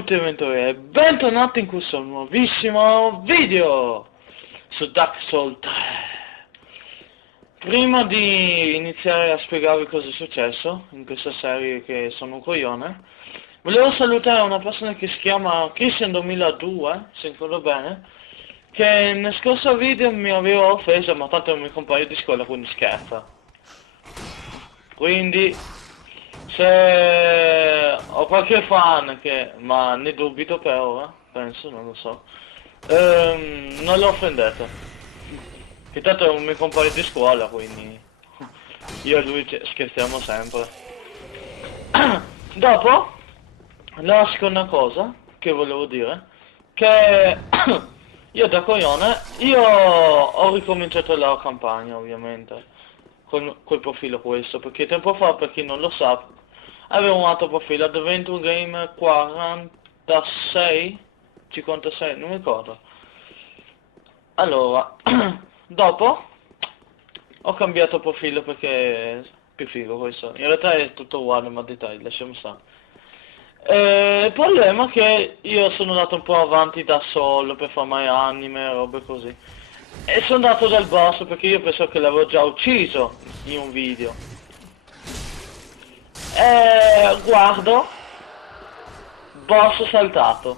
tutti avventurieri, bentornati in questo nuovissimo video su Dark Souls 3. Prima di iniziare a spiegarvi cosa è successo in questa serie, che sono un coglione, volevo salutare una persona che si chiama Christian2002, se ricordo bene, che nel scorso video mi aveva offeso, ma tanto è un mio compagno di scuola, quindi scherza. Quindi se ho qualche fan ma ne dubito per ora, penso, non lo so, non lo offendete, che tanto è un mio compagno di scuola, quindi io e lui scherziamo sempre. Dopo, la seconda cosa che volevo dire, che io da coglione, io ho ricominciato la campagna, ovviamente, col profilo questo, perché tempo fa, per chi non lo sa, avevo un altro profilo, Adventure Game 46, 56, non mi ricordo. Allora, dopo ho cambiato profilo perché è più figo questo. In realtà è tutto uguale, ma dettagli, lasciamo stare. Il problema è che io sono andato un po' avanti da solo per fare mai anime e robe così. E sono andato dal boss perché io penso che l'avevo già ucciso in un video. E guardo, boss saltato.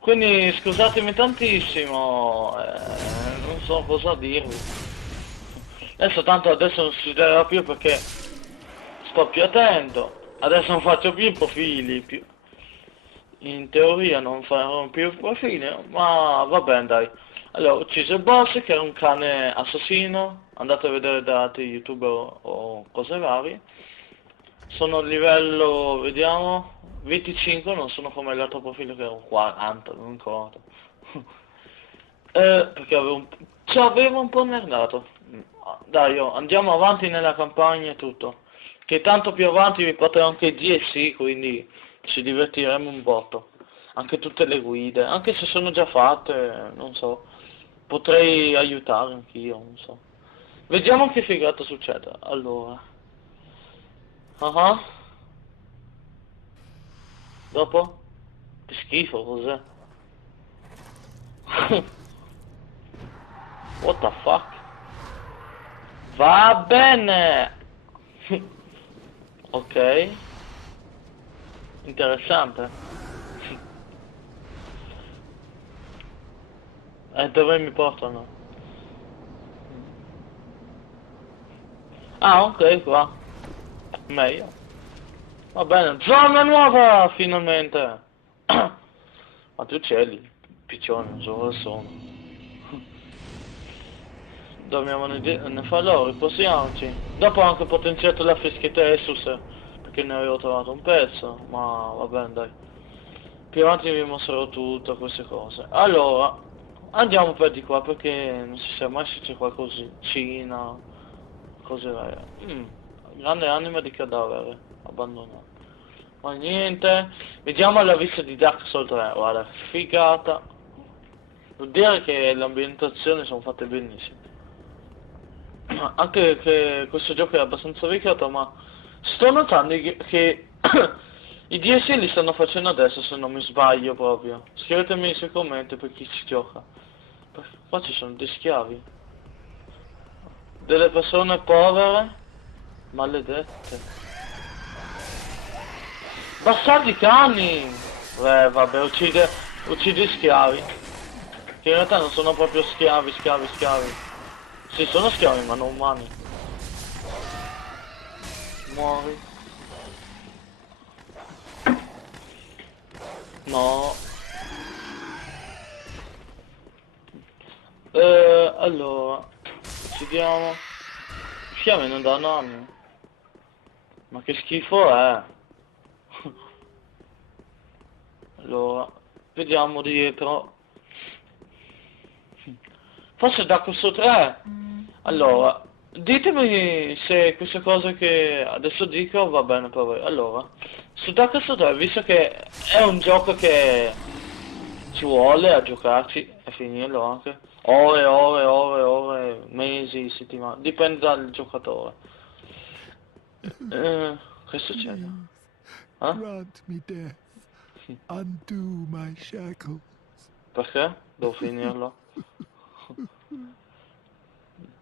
Quindi scusatemi tantissimo, non so cosa dirvi. Adesso non succederà più perché sto più attento. Adesso non faccio più i profili, in teoria non farò più il profilo, ma va bene dai. Allora, ho ucciso il boss che era un cane assassino, andate a vedere da altri youtuber o cose varie. Sono a livello, vediamo, 25, non sono come l'altro profilo che era un 40, non ricordo. Perché ci avevo un po' nerdato. Dai, andiamo avanti nella campagna e tutto. Che tanto più avanti vi porterò anche i DLC, quindi ci divertiremo un botto. Anche tutte le guide, anche se sono già fatte, non so. Potrei aiutare anch'io, non so. Vediamo che figata succede. Allora. Ah. Dopo? Che schifo, cos'è? What the fuck? Va bene! Ok. Interessante. Dove mi portano? Ah, ok, qua. Meglio. Va bene, zona nuova, finalmente! Quanti uccelli? Piccioni, non so cosa sono. Dormiamo ne falò, riposiamoci. Dopo ho anche potenziato la fischietta Essus, perché ne avevo trovato un pezzo, ma va bene dai. Più avanti vi mostrerò tutto, queste cose. Allora, andiamo per di qua perché non si sa mai se c'è qualcosina, cose varie. Grande anima di cadavere, abbandonato. Ma niente, vediamo la vista di Dark Souls 3, guarda, figata. Vuol dire che le ambientazioni sono fatte benissimo. Anche che questo gioco è abbastanza vecchiato, ma sto notando che i DLC li stanno facendo adesso, se non mi sbaglio proprio. Scrivetemi sui commenti per chi ci gioca. Qua ci sono dei schiavi. Delle persone povere, maledette. Bastardi cani! Vabbè, uccide schiavi. Che in realtà non sono proprio schiavi. Sì, sono schiavi, ma non umani. Muori. No. Allora. Uccidiamo. Schiavi non danno anni. Ma che schifo è. Allora. Vediamo dietro. Forse da questo 3. Allora. Ditemi se queste cose che adesso dico va bene per voi. Allora. Su Dark Souls 3, visto che è un gioco che ci vuole a giocarci e finirlo anche. Ore, mesi, settimane. Dipende dal giocatore. Che succede? Grant me death. Undo my shackles. Perché? Devo finirlo.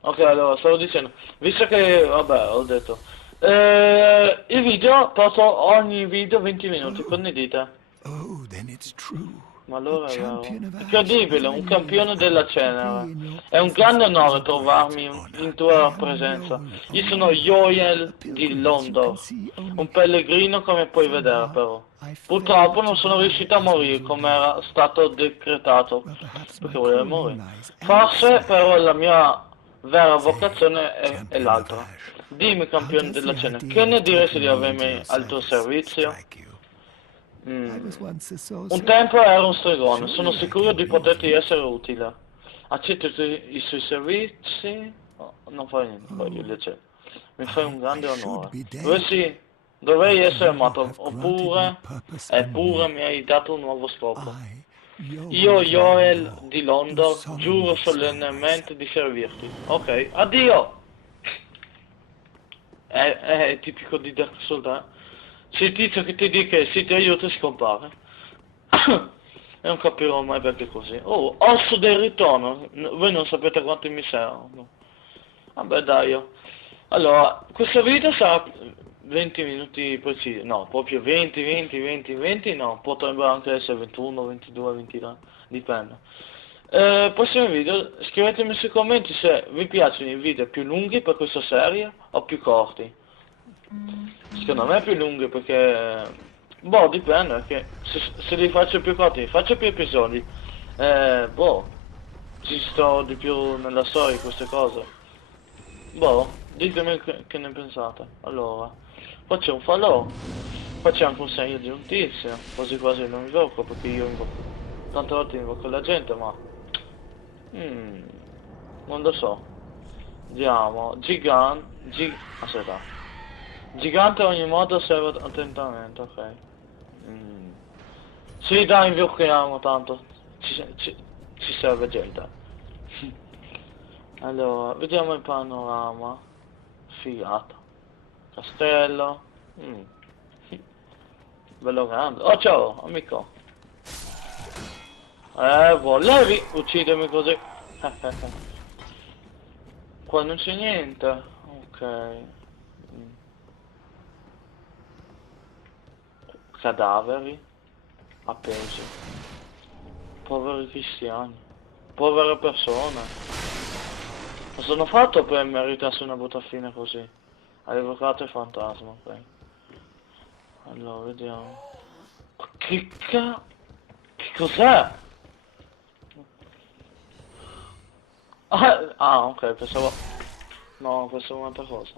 Ok, allora, stavo dicendo, visto che, vabbè, ho detto, il video, porto ogni video 20 minuti, cosa ne dite? Oh, then it's true. Ma The allora è vero. champion of Ash is Incredibile, un alive campione della to be cenere. in your È un presence grande is onore a great trovarmi honor. in I tua am presenza. Yoel Io of sono Londor, a Joel di pilgrim as you can Londor, see only un half. pellegrino come puoi vedere Somehow, però. I Purtroppo failed non to sono die riuscito a as was morire come era ordained. stato decretato, Well, perhaps my perché volevo calling morire. lies Forse elsewhere. però la mia vera Say, vocazione è champion of l'altra. Ash, Dimmi, how campione does della the cena, che idea ne of diresti taking di me into avermi your al tuo service servizio? strike you? I Mm. was once a Un sorcerer. tempo ero un stregone, sono Surely I sicuro can di leave poterti you. essere utile. Accetto i suoi servizi? No, non fai niente, poi io Oh, li accetto. Mi fai un I grande should onore. be dead, Dovrei but essere you morto, have granted me oppure, purpose eppure anew. mi hai dato un nuovo scopo. I, Yoel Io, of Joel Londor, di do London, giuro solemnly swear myself. solennemente di servirti. Ok, addio! È tipico di Dark Souls, eh? Se il tizio che ti dice si ti aiuta scompare. E non capirò mai perché è così. Oh, osso del ritorno. Voi non sapete quanto mi servono. Vabbè dai. Allora, questo video sarà 20 minuti precisi. No, proprio 20, 20, 20, 20. No, potrebbe anche essere 21, 22, 23. Dipende. Prossimo video, scrivetemi sui commenti se vi piacciono i video più lunghi per questa serie o più corti. Secondo me più lunghi perché... Boh, dipende, perché se li faccio più corti, faccio più episodi. Boh, ci sto di più nella storia di queste cose. Boh, ditemi che ne pensate. Allora, faccio un falò, faccio anche un segno di un tizio, quasi quasi non invoco perché io invoco. Tante volte invoco la gente, ma... non lo so. Andiamo, aspetta. Gigante a ogni modo osserva attentamente, ok. Mm. Sì, dai, invochiamo tanto. Ci serve gente. Allora, vediamo il panorama. Figata. Castello. Mm. Bello grande. Oh, ciao, amico. Volevi uccidermi così. Qua non c'è niente. Ok. Mm. Cadaveri. Appesi. Poveri cristiani. Povere persone. Cosa sono fatto per meritarsi una brutta fine così? All'avvocato e fantasma, ok. Allora, vediamo. Che cos'è? Ok, pensavo... No, questa è un'altra cosa.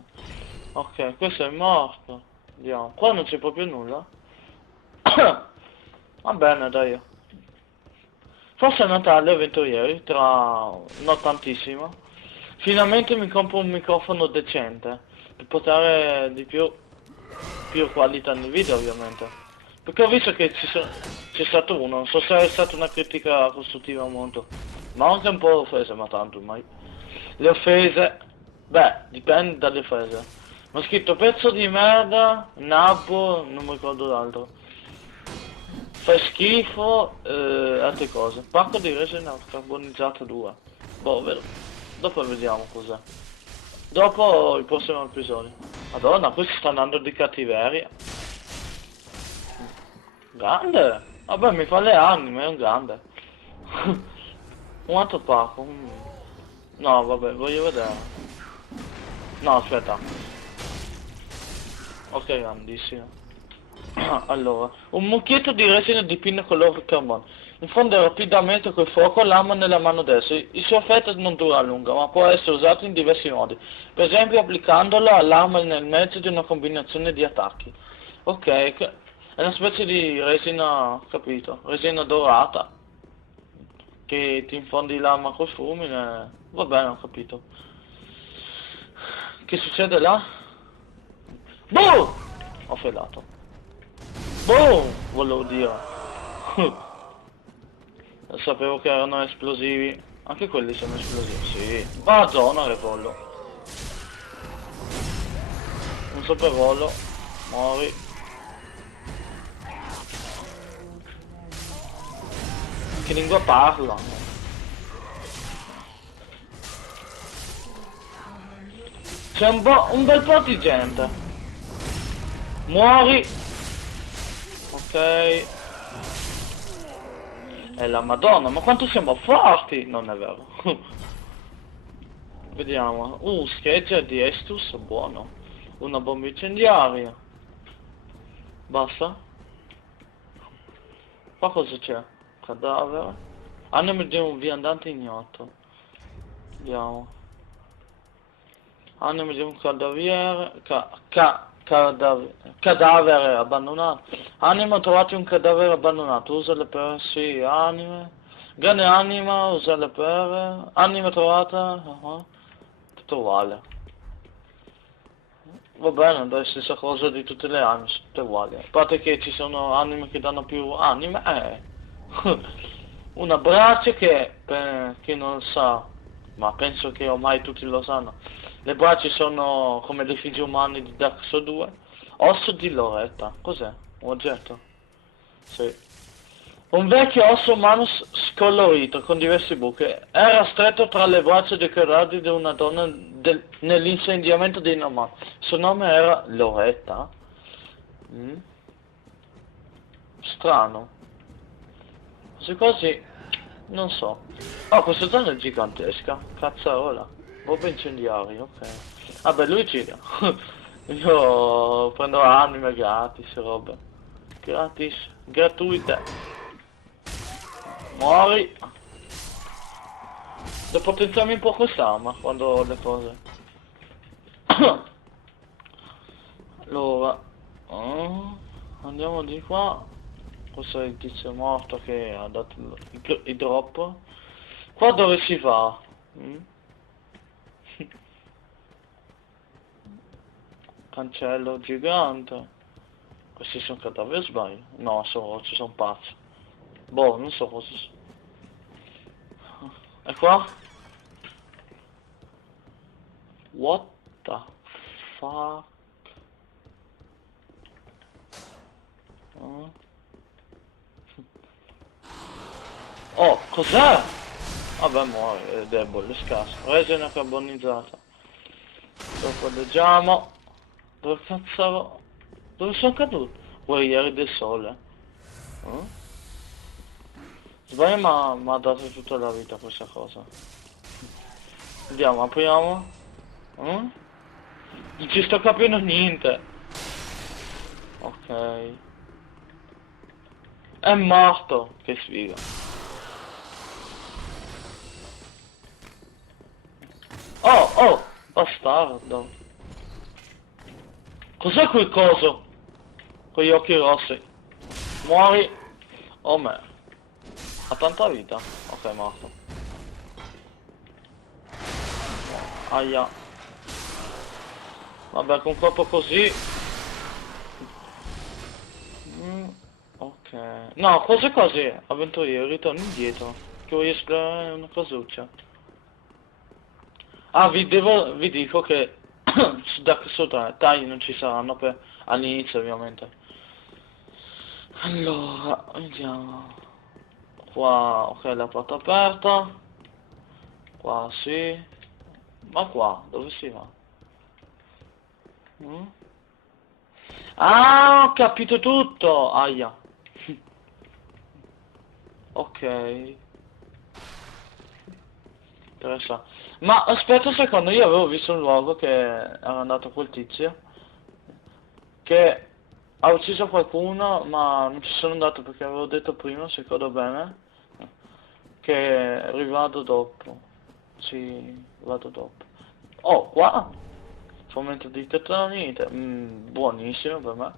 Ok, questo è morto. Vediamo. Qua non c'è proprio nulla. Va bene, dai. Forse è Natale, avventurieri, tra... non tantissimo. Finalmente mi compro un microfono decente. Per portare di più qualità nel video, ovviamente. Perché ho visto che c'è stato uno, non so se è stata una critica costruttiva molto. Ma anche un po' offese, ma tanto mai. Le offese... Beh, dipende dalle offese. Ma ho scritto pezzo di merda, nabbo, non mi ricordo l'altro. Fai schifo, altre cose. Pacco di resina carbonizzata 2. Boh, dopo vediamo cos'è. Dopo il prossimo episodio. Madonna, questo sta andando di cattiveria. Grande! Vabbè, mi fa le anime, è un grande. Un altro pacco. No, vabbè, voglio vedere. No, aspetta. Ok, grandissimo. Allora, un mucchietto di resina di pinna color carbone. Infonde rapidamente col fuoco l'arma nella mano destra. Il suo effetto non dura a lungo, ma può essere usato in diversi modi. Per esempio applicandolo all'arma nel mezzo di una combinazione di attacchi. Ok, è una specie di resina, capito? Resina dorata. Che ti infondi l'arma col fulmine. Va bene, ho capito. Che succede là? Boom! Ho fellato. Boom! Volevo dire. Sapevo che erano esplosivi. Anche quelli sono esplosivi. Sì. Madonna che pollo. Un sopravvolo. Mori. che lingua parla? C'è un bel po' di gente. Muori. Ok. E la Madonna, ma quanto siamo forti! Non è vero. Vediamo. Scheggia di Estus, buono. Una bomba incendiaria. Basta? Qua cosa c'è? Cadavere. Anima di un viandante ignoto. Vediamo. Anima di un cadavere. Cadavere abbandonato. Anima, trovate un cadavere abbandonato. Usale per... Sì, anime. Grande anima, usale per... Anima trovata. Tutto uguale. Va bene, dai, stessa cosa di tutte le anime, sono tutte uguali. A parte che ci sono anime che danno più anime, una brace che, per chi non lo sa, ma penso che ormai tutti lo sanno, le braccia sono come le figlie umane di Dark Souls 2. Osso di Loretta, cos'è? Un oggetto? Sì. Un vecchio osso umano scolorito con diversi buchi era stretto tra le braccia decorate di una donna nell'insediamento dei nomadi. Il suo nome era Loretta. Strano. Così quasi non so. Oh, questa zona è gigantesca. Cazzarola. Bomba incendiaria, ok. Vabbè, lui gira. Io prendo anime gratis, robe. Gratis. Gratuite. Muori. Devo potenziarmi un po' quest'arma quando ho le cose. Allora. Andiamo di qua. Questo è il tizio morto che ha dato il drop. Qua dove si va? Cancello gigante. Questi sono cadaveri, sbaglio? No, ci sono pazzi. Boh, non so cosa. E qua? What the fuck? Oh, cos'è? Vabbè, muore, è debole, scarso. Resina carbonizzata. Dopo leggiamo. Dove cazzo? Dove sono caduto? Guerrieri del sole. Sbaglio, ma mi ha dato tutta la vita questa cosa. Vediamo, apriamo. Non ci sto capendo niente. Ok. È morto. Che sfiga. Oh, bastardo. Cos'è quel coso? Con gli occhi rossi. Muori. Oh me. Ha tanta vita. Ok, morto. Aia. Vabbè, con un corpo così. Ok. No, cose così. Avventuriero, ritorno indietro. Che voglio esplorare una cosuccia. Ah, vi dico che su Dark Souls 3 tagli non ci saranno per all'inizio, ovviamente. Allora, vediamo. Qua, ok, la porta aperta. Qua sì. Ma qua, dove si va? Ah, ho capito tutto! Aia. Ok. Interessante. Ma aspetta un secondo, io avevo visto un luogo che era andato quel tizio che ha ucciso qualcuno, ma non ci sono andato perché avevo detto prima, se ricordo bene, che rivado dopo. Sì, vado dopo. Oh, qua! Fomento di tetranite, buonissimo per me.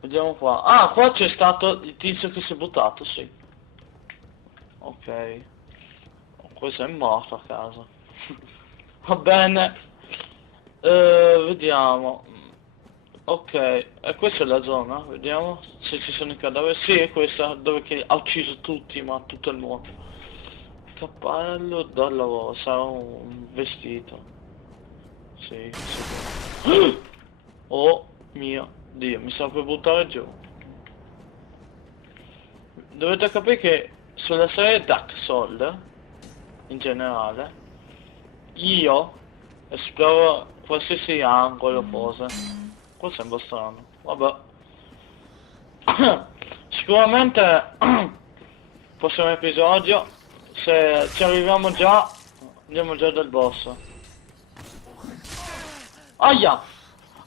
Vediamo qua. Ah, qua c'è stato il tizio che si è buttato, sì. Ok. Questo è morto a casa. Va bene. Vediamo. Ok, e questa è la zona, vediamo se ci sono i cadaveri. Sì, è questa dove che ha ucciso tutti, ma tutto il mondo. Cappello da lavoro, sarà un vestito. Sì, sì. Oh mio Dio, mi sta per buttare giù. Dovete capire che sulla serie Dark Souls, in generale, io esploro qualsiasi angolo, cose. Qua sembra strano, vabbè. Sicuramente, prossimo episodio, se ci arriviamo già, andiamo già dal boss. Aia!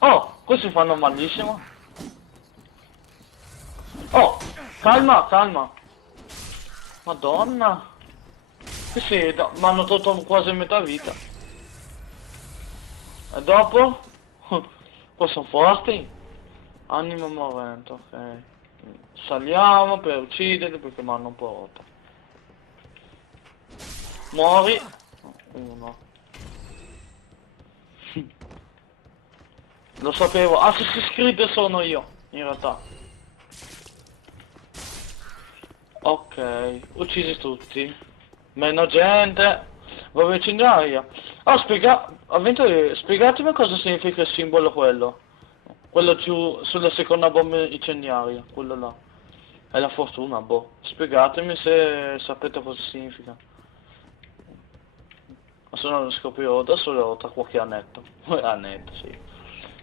Oh, questi fanno malissimo. Oh, calma, calma. Madonna. Sì, mi hanno tolto quasi metà vita. E dopo? Qua sono forti. Anima movente, ok. Saliamo per ucciderli perché mi hanno un po' rotto. Muori. Uno. Lo sapevo. Assassin's Creed sono io, in realtà. Ok, uccisi tutti. Meno gente. Va vicino aria. Ah, spiegatemi cosa significa il simbolo quello. Quello giù sulla seconda bomba incendiaria. Quello là. È la fortuna, boh. Spiegatemi se sapete cosa significa. Ma se non lo scoprirò da solo tra qualche annetto. Annetto, sì.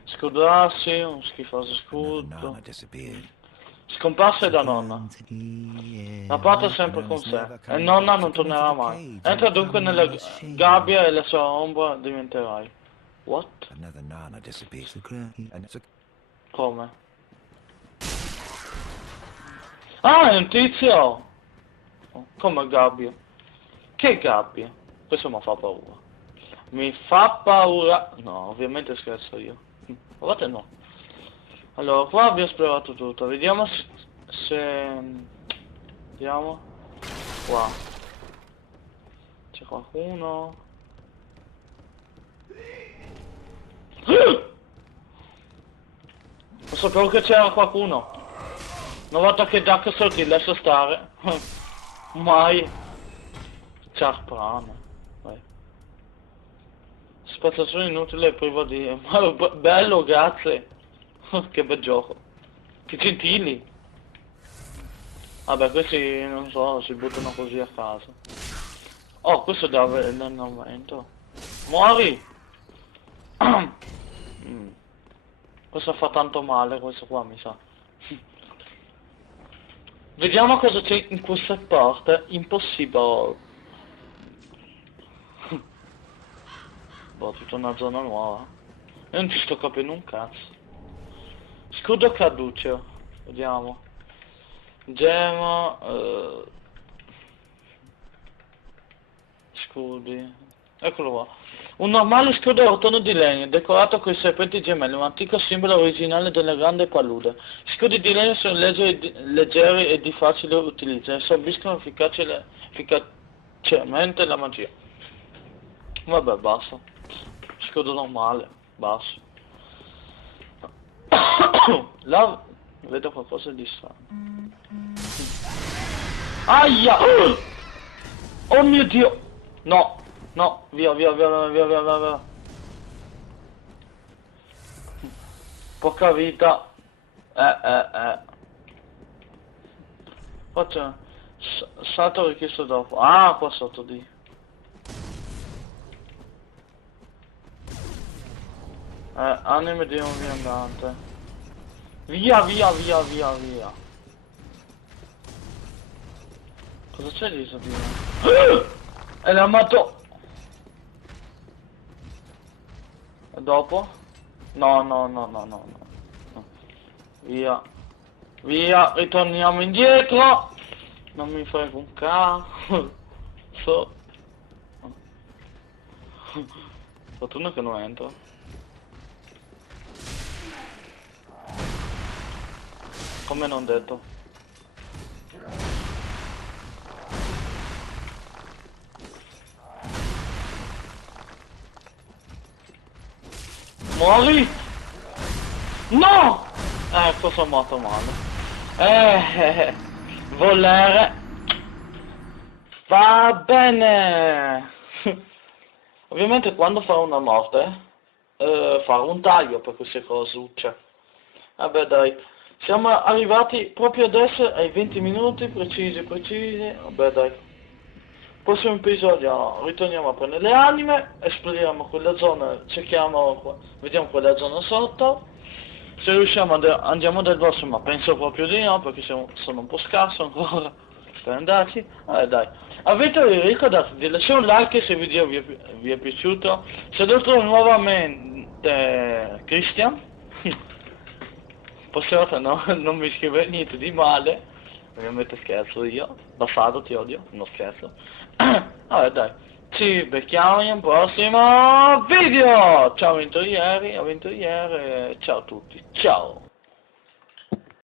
Scudarsi, un schifoso scudo. Nana disappeared. Scomparsa da nonna. La porta sempre con sé. E nonna non tornerà mai. Entra dunque nella gabbia e la sua ombra diventerai. What? Another Nana disappeared. Come? Ah, è un tizio! Come gabbia? Che gabbia? Questo mi fa paura. Mi fa paura. No, ovviamente scherzo io. A volte no. Allora, qua abbiamo esplorato tutto. Vediamo se... Vediamo. Qua. C'è qualcuno? Non sapevo che c'era qualcuno. Una volta che Dark Souls ti lascia stare. Mai. Ciarprane. Vai. Spazzazione inutile e privo di... Ma bello, grazie. Che bel gioco. Che gentili. Vabbè, questi non so, si buttano così a caso. Oh, questo dà l'allenamento. Muori! Questo fa tanto male, questo qua mi sa. Vediamo cosa c'è in questa porta. Impossibile. Boh, tutta una zona nuova. Io non ci sto capendo un cazzo. Scudo caduceo. Vediamo. Gemma. Scudi. Eccolo qua. Un normale scudo rotondo di legno, decorato con i serpenti gemelli, un antico simbolo originale della grande palude. Scudi di legno sono leggeri e di facile utilizzo e sorbiscono efficacemente la magia. Vabbè, basta. Scudo normale, basta. Là vedo qualcosa di strano. Aia! Oh mio Dio! No, no, via, via, via, via, via, via, via. Poca vita. Faccio... Salto richiesto dopo. Ah, qua sotto di. Anime di un viandante. Via, via, via, via, via. Cosa c'è di sotto? E l'ha amato. E dopo? No, no, no, no, no, no. Via. Via, ritorniamo indietro. Non mi frega un cazzo. Fortuna che non entro. Come non detto. Muori! No! Ecco, sono morto male. Volere. Va bene. Ovviamente quando farò una morte, farò un taglio per queste cosucce. Vabbè dai. Siamo arrivati proprio adesso ai 20 minuti, precisi. Vabbè dai. Prossimo episodio ritorniamo a prendere le anime, esploriamo quella zona, cerchiamo, vediamo quella zona sotto. Se riusciamo andiamo del boss, ma penso proprio di no, perché sono un po' scarso ancora per andarci. Vabbè dai. Avete ricordato di lasciare un like se il video vi è piaciuto. Saluto nuovamente Christian. Possiamo no, non mi scrivere niente di male. Ovviamente scherzo io. Bastardo, ti odio, non scherzo. Vabbè dai. Ci becchiamo in un prossimo video. Ciao avventurieri, ciao a tutti. Ciao.